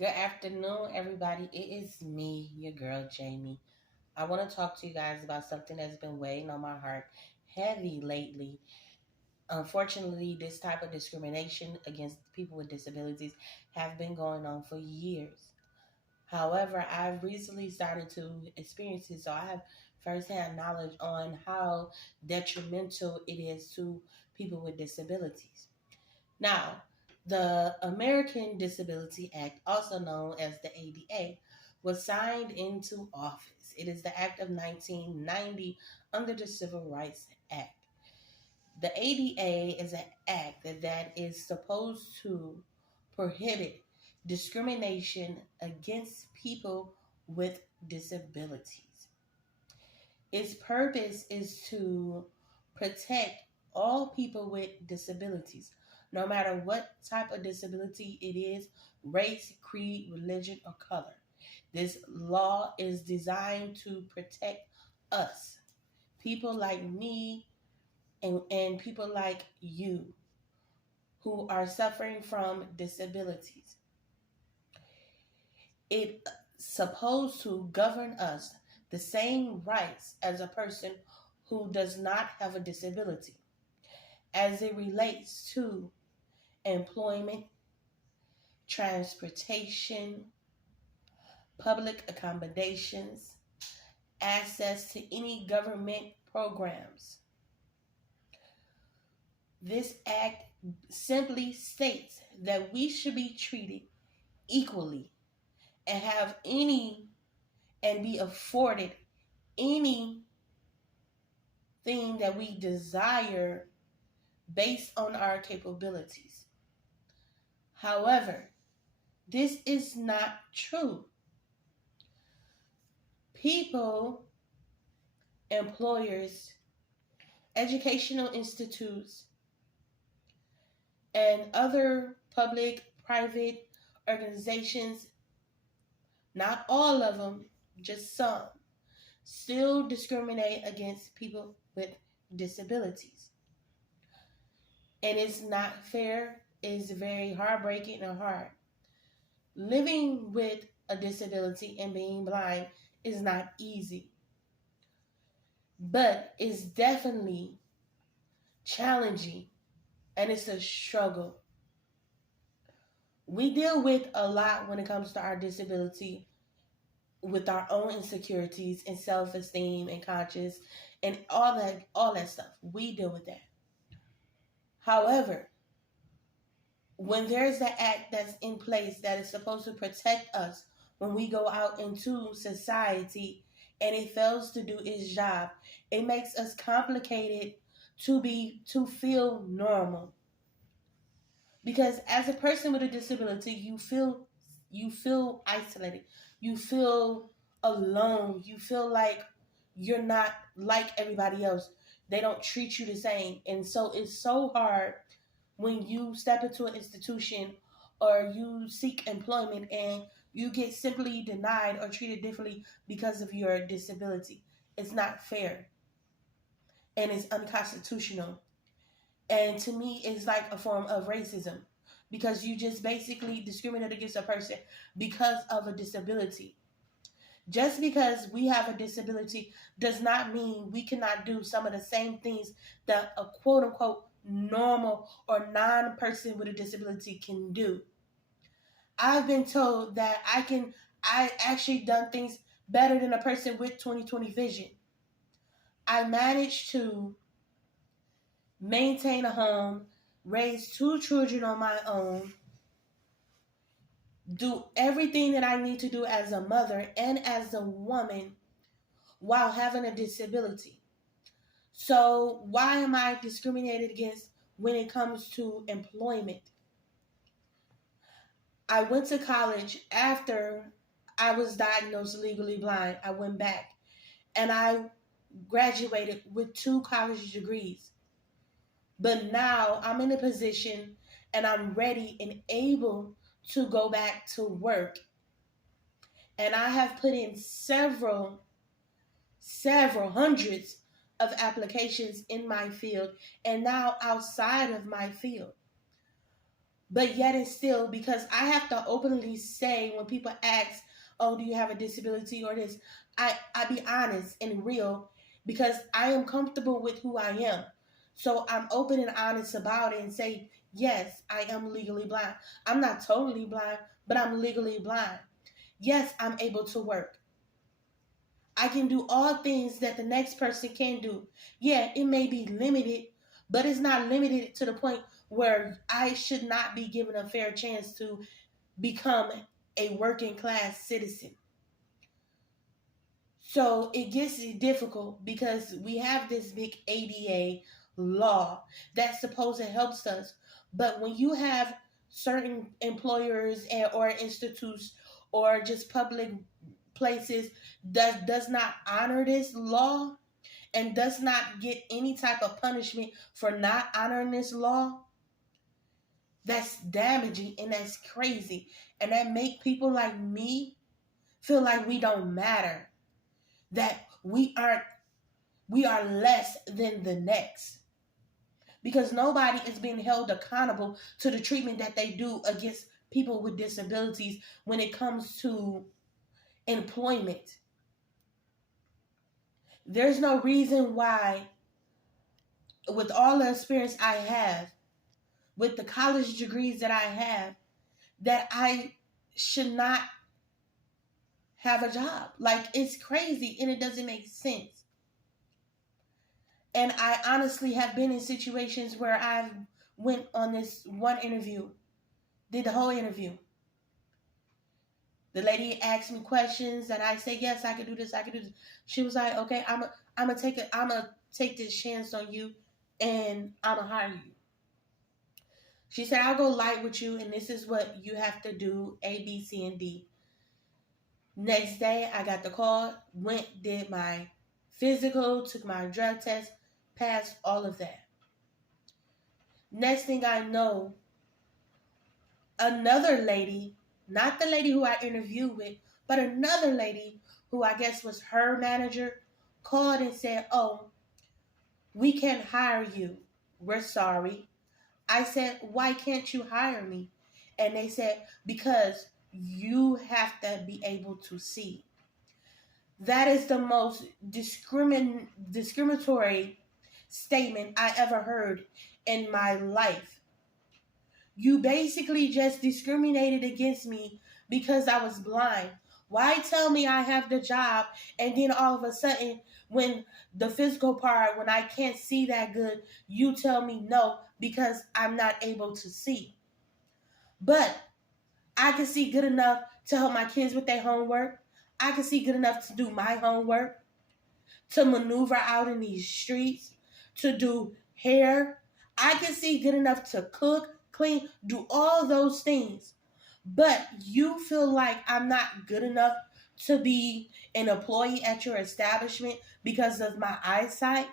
Good afternoon, everybody. It is me, your girl, Jamie. I want to talk to you guys about something that's been weighing on my heart heavy lately. Unfortunately, this type of discrimination against people with disabilities have been going on for years. However, I've recently started to experience it, so I have firsthand knowledge on how detrimental it is to people with disabilities. Now, the American Disability Act, also known as the ADA, was signed into office. It is the Act of 1990 under the Civil Rights Act. The ADA is an act that is supposed to prohibit discrimination against people with disabilities. Its purpose is to protect all people with disabilities, no matter what type of disability it is, race, creed, religion, or color. This law is designed to protect us, people like me and people like you who are suffering from disabilities. It's supposed to govern us the same rights as a person who does not have a disability as it relates to employment, transportation, public accommodations, access to any government programs. This act simply states that we should be treated equally and have any and be afforded anything that we desire based on our capabilities. However, this is not true. People, employers, educational institutes, and other public, private organizations, not all of them, just some, still discriminate against people with disabilities. And it's not fair, it's very heartbreaking and hard. Living with a disability and being blind is not easy, but it's definitely challenging and it's a struggle. We deal with a lot when it comes to our disability with our own insecurities and self-esteem and conscience and all that stuff. We deal with that. However, when there's an act that's in place that is supposed to protect us when we go out into society and it fails to do its job, it makes us complicated to feel normal. Because as a person with a disability, you feel isolated. You feel alone. You feel like you're not like everybody else. They don't treat you the same. And so it's so hard when you step into an institution or you seek employment and you get simply denied or treated differently because of your disability. It's not fair and it's unconstitutional. And to me, it's like a form of racism because you just basically discriminate against a person because of a disability. Just because we have a disability does not mean we cannot do some of the same things that a quote unquote normal or non person with a disability can do. I've been told that I actually done things better than a person with 20/20 vision. I managed to maintain a home, raise two children on my own, do everything that I need to do as a mother and as a woman while having a disability. So why am I discriminated against when it comes to employment? I went to college after I was diagnosed legally blind. I went back and I graduated with two college degrees. But now I'm in a position and I'm ready and able to go back to work. And I have put in several hundreds of applications in my field and now outside of my field. But yet and still, because I have to openly say when people ask, "Oh, do you have a disability or this?" I be honest and real because I am comfortable with who I am. So I'm open and honest about it and say, "Yes, I am legally blind. I'm not totally blind, but I'm legally blind. Yes, I'm able to work. I can do all things that the next person can do. Yeah, it may be limited, but it's not limited to the point where I should not be given a fair chance to become a working class citizen." So it gets difficult because we have this big ADA law that supposed to helps us. But when you have certain employers or institutes or just public places that does not honor this law and does not get any type of punishment for not honoring this law, that's damaging and that's crazy. And that make people like me feel like we don't matter, that we are less than the next, because nobody is being held accountable to the treatment that they do against people with disabilities when it comes to employment. There's no reason why, with all the experience I have, with the college degrees that I have, that I should not have a job. Like, it's crazy and it doesn't make sense. And I honestly have been in situations where I've went on this one interview, did the whole interview. The lady asked me questions and I say, yes, I can do this, I can do this. She was like, okay, I'm gonna take this chance on you and I'm gonna hire you. She said, I'll go light with you and this is what you have to do, A, B, C, and D. Next day, I got the call, went, did my physical, took my drug test, passed all of that. Next thing I know, another lady, not the lady who I interviewed with, but another lady who I guess was her manager, called and said, oh, we can't hire you. We're sorry. I said, why can't you hire me? And they said, because you have to be able to see. That is the most discriminatory statement I ever heard in my life. You basically just discriminated against me because I was blind. Why tell me I have the job and then all of a sudden, when the physical part, when I can't see that good, you tell me no because I'm not able to see? But I can see good enough to help my kids with their homework. I can see good enough to do my homework, to maneuver out in these streets, to do hair. I can see good enough to cook, clean, do all those things. But you feel like I'm not good enough to be an employee at your establishment because of my eyesight?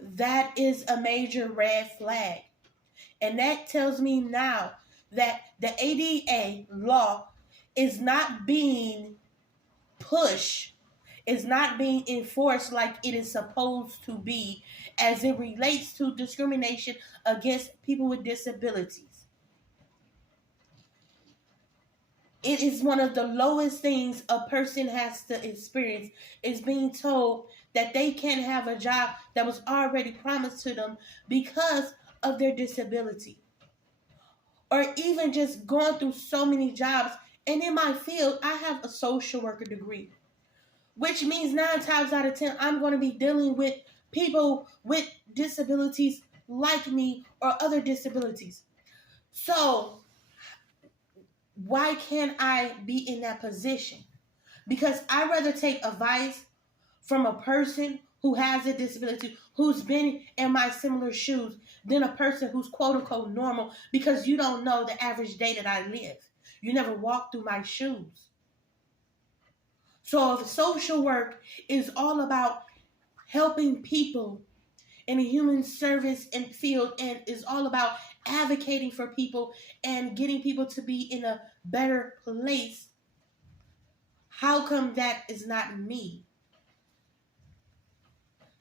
That is a major red flag. And that tells me now that the ADA law is not being pushed, is not being enforced like it is supposed to be as it relates to discrimination against people with disabilities. It is one of the lowest things a person has to experience, is being told that they can't have a job that was already promised to them because of their disability. Or even just going through so many jobs. And in my field, I have a social worker degree, which means 9 times out of 10, I'm going to be dealing with people with disabilities like me or other disabilities. So why can't I be in that position? Because I'd rather take advice from a person who has a disability, who's been in my similar shoes, than a person who's quote unquote normal, because you don't know the average day that I live. You never walked through my shoes. So if social work is all about helping people in a human service and field and is all about advocating for people and getting people to be in a better place, how come that is not me?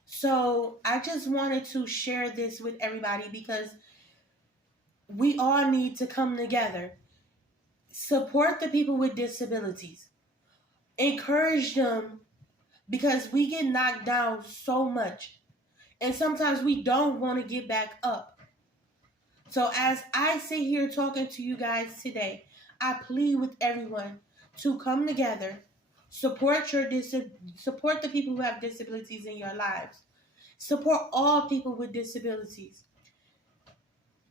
So I just wanted to share this with everybody because We all need to come together, support the people with disabilities, encourage them, because we get knocked down so much. And sometimes we don't want to get back up. So as I sit here talking to you guys today, I plead with everyone to come together, support support the people who have disabilities in your lives. Support all people with disabilities.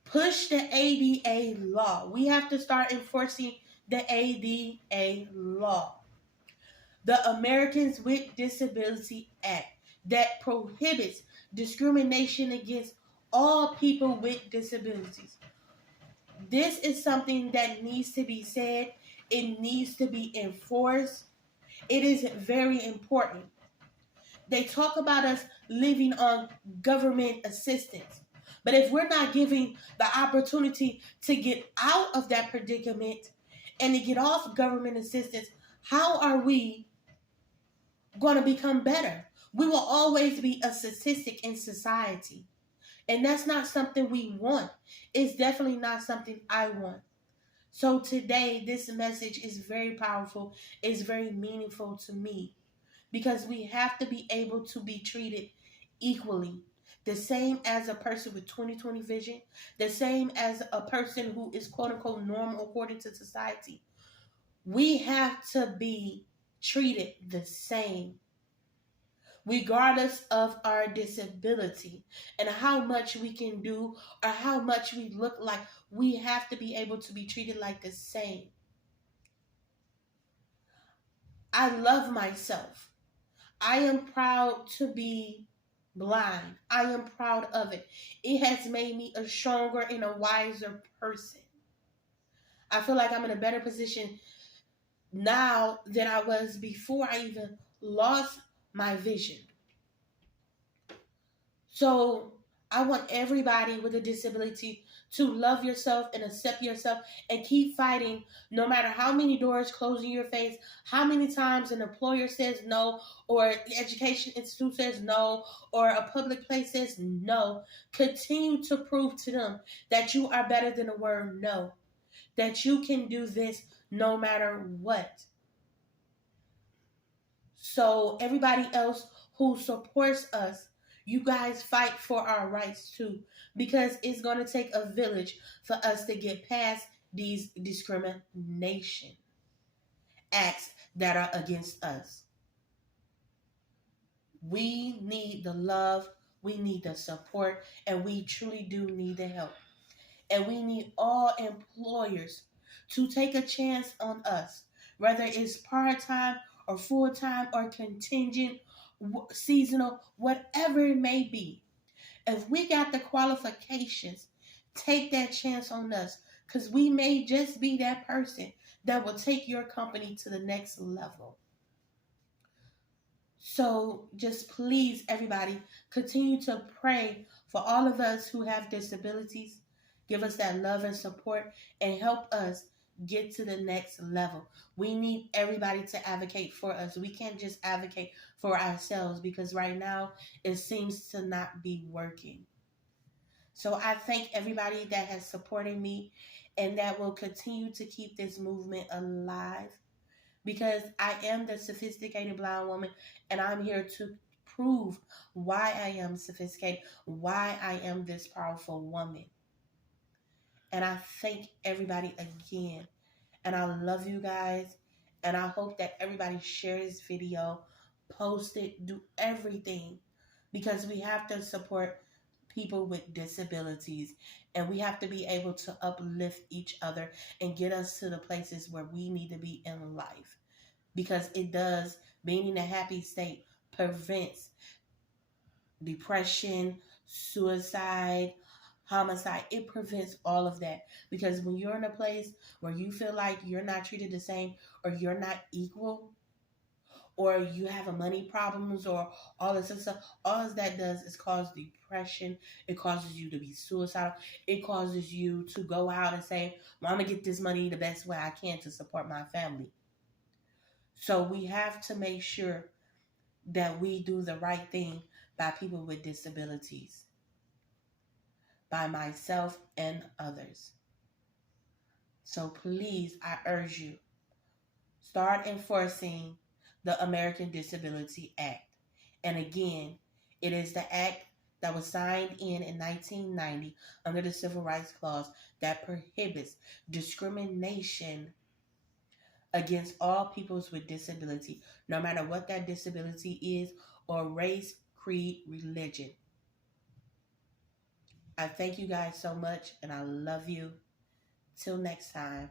Push the ADA law. We have to start enforcing the ADA law, the Americans with Disability Act, that prohibits discrimination against all people with disabilities. This is something that needs to be said. It needs to be enforced. It is very important. They talk about us living on government assistance. But if we're not giving the opportunity to get out of that predicament and to get off government assistance, how are we going to become better? We will always be a statistic in society. And that's not something we want. It's definitely not something I want. So today, this message is very powerful. It's very meaningful to me, because we have to be able to be treated equally. The same as a person with 20/20 vision, the same as a person who is quote unquote normal according to society. We have to be treated the same, regardless of our disability and how much we can do or how much we look like. We have to be able to be treated like the same. I love myself. I am proud to be blind. I am proud of it. It has made me a stronger and a wiser person. I feel like I'm in a better position now than I was before I even lost my vision. So I want everybody with a disability to love yourself and accept yourself and keep fighting, no matter how many doors close in your face, how many times an employer says no, or the education institute says no, or a public place says no. Continue to prove to them that you are better than the word no, that you can do this no matter what. So everybody else who supports us, you guys fight for our rights too, because it's going to take a village for us to get past these discrimination acts that are against us. We need the love, we need the support, and we truly do need the help. And we need all employers to take a chance on us, whether it's part-time or full-time or contingent, seasonal, whatever it may be. If we got the qualifications, take that chance on us, because we may just be that person that will take your company to the next level. So just please, everybody, continue to pray for all of us who have disabilities. Give us that love and support and help us get to the next level. We need everybody to advocate for us. We can't just advocate for ourselves, because right now it seems to not be working. So I thank everybody that has supported me and that will continue to keep this movement alive, because I am the sophisticated blind woman, and I'm here to prove why I am sophisticated, why I am this powerful woman. And I thank everybody again, and I love you guys, and I hope that everybody share this video, post it, do everything, because we have to support people with disabilities, and we have to be able to uplift each other and get us to the places where we need to be in life, because it does. Being in a happy state prevents depression, suicide, homicide. It prevents all of that, because when you're in a place where you feel like you're not treated the same, or you're not equal, or you have a money problems, or all this other stuff, all that does is cause depression. It causes you to be suicidal. It causes you to go out and say, well, I'm gonna get this money the best way I can to support my family. So we have to make sure that we do the right thing by people with disabilities. by myself and others. So please, I urge you, start enforcing the American Disability Act. And again, it is the act that was signed in 1990 under the Civil Rights Clause that prohibits discrimination against all peoples with disability, no matter what that disability is, or race, creed, religion. I thank you guys so much, and I love you. Till next time.